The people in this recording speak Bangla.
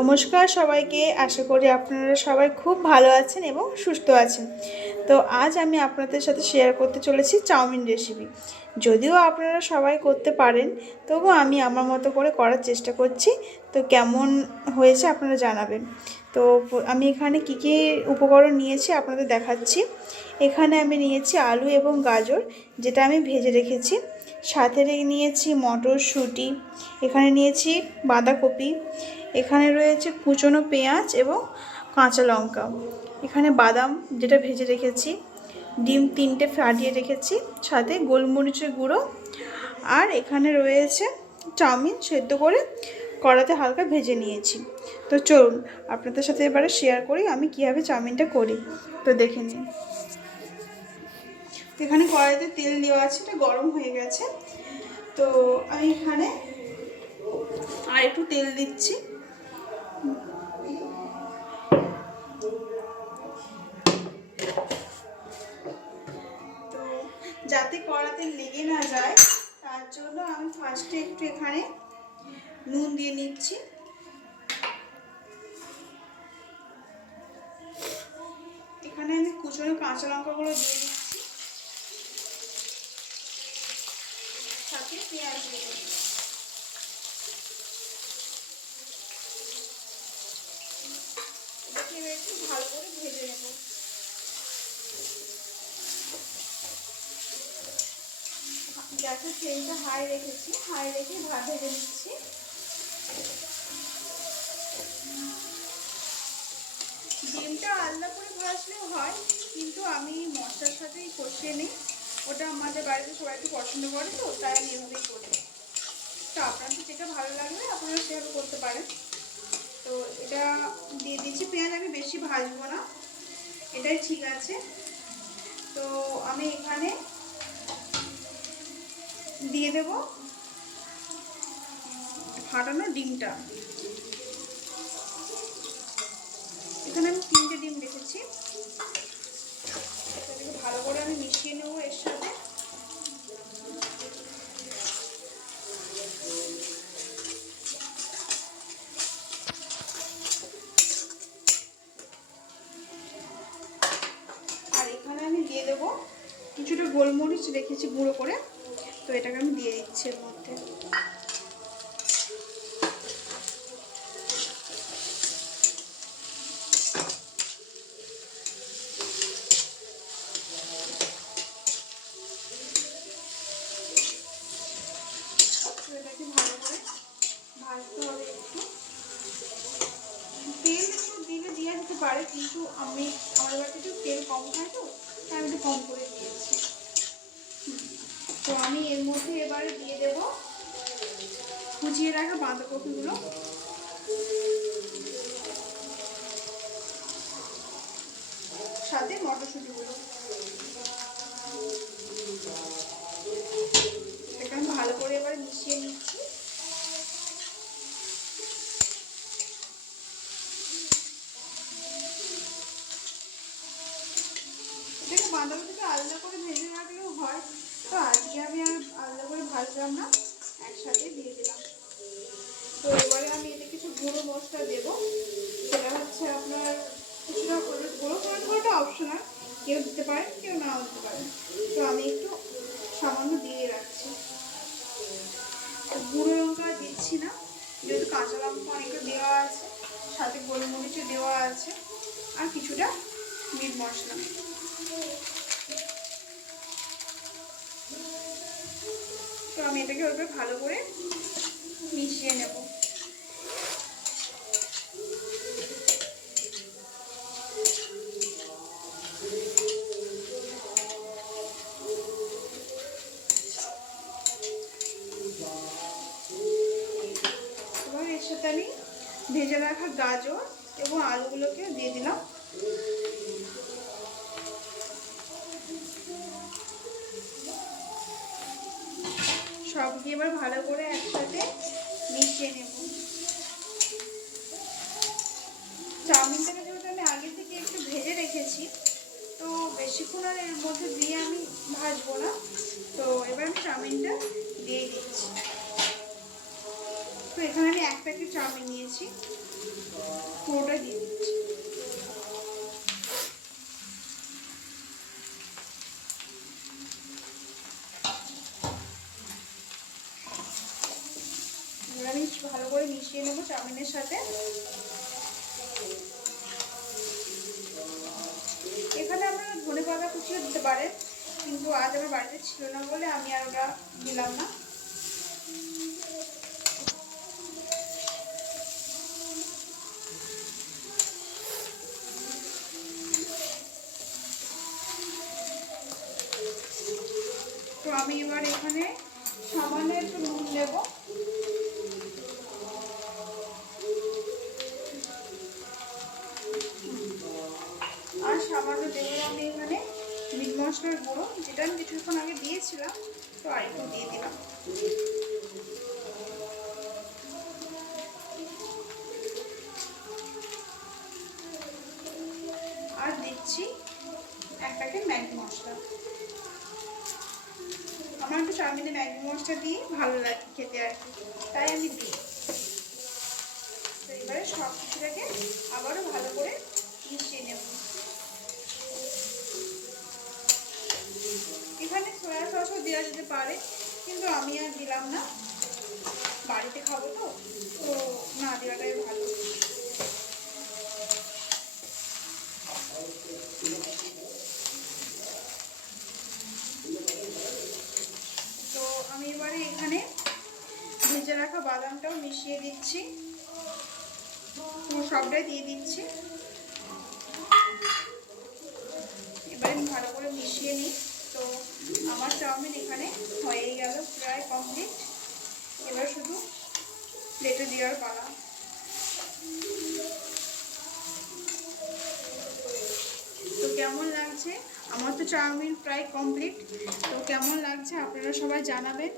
নমস্কার সবাইকে, আশা করি আপনারা সবাই খুব ভালো আছেন এবং সুস্থ আছেন। তো আজ আমি আপনাদের সাথে শেয়ার করতে চলেছি চাউমিন রেসিপি। যদিও আপনারা সবাই করতে পারেন, তবু আমি আমার মতো করে করার চেষ্টা করছি। তো কেমন হয়েছে আপনারা জানাবেন। তো আমি এখানে কী কী উপকরণ নিয়েছি আপনাদের দেখাচ্ছি। এখানে আমি নিয়েছি আলু এবং গাজর, যেটা আমি ভেজে রেখেছি। সাথে নিয়েছি মটরশুঁটি, এখানে নিয়েছি বাঁধাকপি, এখানে রয়েছে কুচনো পেঁয়াজ এবং কাঁচা লঙ্কা, এখানে বাদাম যেটা ভেজে রেখেছি, ডিম 3টে ফাটিয়ে রেখেছি, সাথে গোলমরিচের গুঁড়ো, আর এখানে রয়েছে চাউমিন সেদ্ধ করে কড়াতে হালকা ভেজে নিয়েছি। তো চলুন আপনাদের সাথে এবারে শেয়ার করি আমি কীভাবে চাউমিনটা করি। তো দেখে নিন। এখানে কড়াইতে তেল দেওয়া আছে, এটা গরম হয়ে গেছে। তো আমি এখানে আর একটু তেল দিচ্ছি। তো যাতে কড়াতে লেগে না যায় তার জন্য আমি ফার্স্টে একটু এখানে নুন দিয়ে নিচ্ছি। এখানে আমি কুচনো কাঁচা লঙ্কাগুলো দিয়ে দিচ্ছি, সাথে পেঁয়াজ দিয়ে দিচ্ছি। এটাকে একটু ভালো করে ভেজে নেব। গ্যাসের ফ্লেমটা হাই রেখেছি, হাই রেখে ভেজে নিচ্ছি। ডিমটা আলাদা করে ভাজলেও হয়, কিন্তু আমি মশলার সাথেই কষিয়ে নিই। ওটা আমাদের বাড়িতে সবাই একটু পছন্দ করে, তো তাই আমি এভাবেই করি। তো আপনাদের যেটা ভালো লাগবে আপনারা সেভাবে করতে পারেন। তো এটা দিয়ে দিচ্ছি। পেঁয়াজ আমি বেশি ভাজবো না, এটাই ঠিক আছে। তো আমি এখানে দিয়ে দেব ফাটানো ডিমটা। এখানে আমি 3টে ডিম রেখেছি, এটাকে ভালো করে আমি মিশিয়ে নেবো এর সাথে। আর এখানে আমি দিয়ে দেবো কিছুটা গোলমরিচ রেখেছি গুঁড়ো করে, তো এটাকে আমি দিয়ে দিচ্ছি এর মধ্যে। এটাকে ভালো করে ভাজতে হবে একটু। তেল একটু দিলে দেওয়া যেতে পারে, কিন্তু আমার বাড়িতে একটু তেল কম খায়, তো তাই আমি একটু কম করে দিয়েছি। তো আমি এর মধ্যে এবারে দিয়ে দেব কুচিয়ে রাখা বাঁধাকপিগুলো, সাথে মটরশুঁটিগুলো। এটা আমি ভালো করে এবারে মিশিয়ে নিচ্ছি। এটাকে বাঁধাকপিটা আলাদা করে ভেজে রাখলেও হয়, তো আজকে আমি আর আলাদা করে ভাজলাম না, একসাথে দিয়ে দিলাম। তো এবারে আমি এতে কিছু গুঁড়ো মশলা দেবো, সেটা হচ্ছে আপনার কিছুটা গুঁড়ো করাটা অপশনাল, কেউ দিতে পারেন কেউ নাও দিতে পারেন। তো আমি একটু সামান্য দিয়ে রাখছি। গুঁড়ো লঙ্কা দিচ্ছি না, যেহেতু কাঁচা লঙ্কা অনেকটা দেওয়া আছে, সাথে গোলমরিচও দেওয়া আছে, আর কিছুটা মিট মশলা। তো আমি এটাকে ওইভাবে ভালো করে মিশিয়ে নেব। এবার এর সাথে আমি ভেজে রাখা গাজর এবং আলুগুলোকে দিয়ে দিলাম। সবকে এবার ভালো করে একসাথে মিশিয়ে নেব। চাউমিনটাকে যেহেতু আমি আগে থেকে একটু ভেজে রেখেছি, তো বেশিক্ষণ আর এর মধ্যে দিয়ে আমি ভাজবো না। তো এবার আমি চাউমিনটা দিয়ে দিচ্ছি। তো এখানে আমি 1 প্যাকেট চাউমিন নিয়েছি, পুরোটাই দিয়ে দিচ্ছি। এবার আমি ভালো করে মিশিয়ে নেবো চাউমিনের সাথে। এখানে আপনারা ধনেপাতা কুচিও দিতে পারেন, কিন্তু আজ আমার বাড়িতে ছিল না বলে আমি আর ওটা দিলাম না। তো আমি এবার এখানে সামান্য একটু নুন দেব। আর সামান্য দেবো আমি এখানে মিট মশলার গুঁড়ো, যেটা আমি কিছুক্ষণ আগে দিয়েছিলাম, তো আরেকটু দিয়ে দিলাম। আর দিচ্ছি এক প্যাকেট ম্যাগি মশলা। আমার একটু চাউমিনে ম্যাগি মশলা দিয়ে ভালো লাগে খেতে আর কি, তাই আমি দিই। তো এবারে সব কিছুটাকে আবারও ভালো করে মিশিয়ে নেব। এখানে সয়া সসও দেওয়া যেতে পারে, কিন্তু আমি আর দিলাম না, বাড়িতে খাবো তো, তো না দেওয়াটাই ভালো। তো আমি এবারে এখানে ভেজে রাখা বাদামটাও মিশিয়ে দিচ্ছি, সবটাই দিয়ে দিচ্ছি। এবারে আমি ভালো করে মিশিয়ে নিই। তো আমার চাউমিন এখানে হয়েই গেল, প্রায় কমপ্লিট। এবার শুধু প্লেটে দেওয়ার পালা। তো কেমন লাগছে? আমার তো চাউমিন প্রায় কমপ্লিট। তো কেমন লাগছে আপনারা সবাই জানাবেন।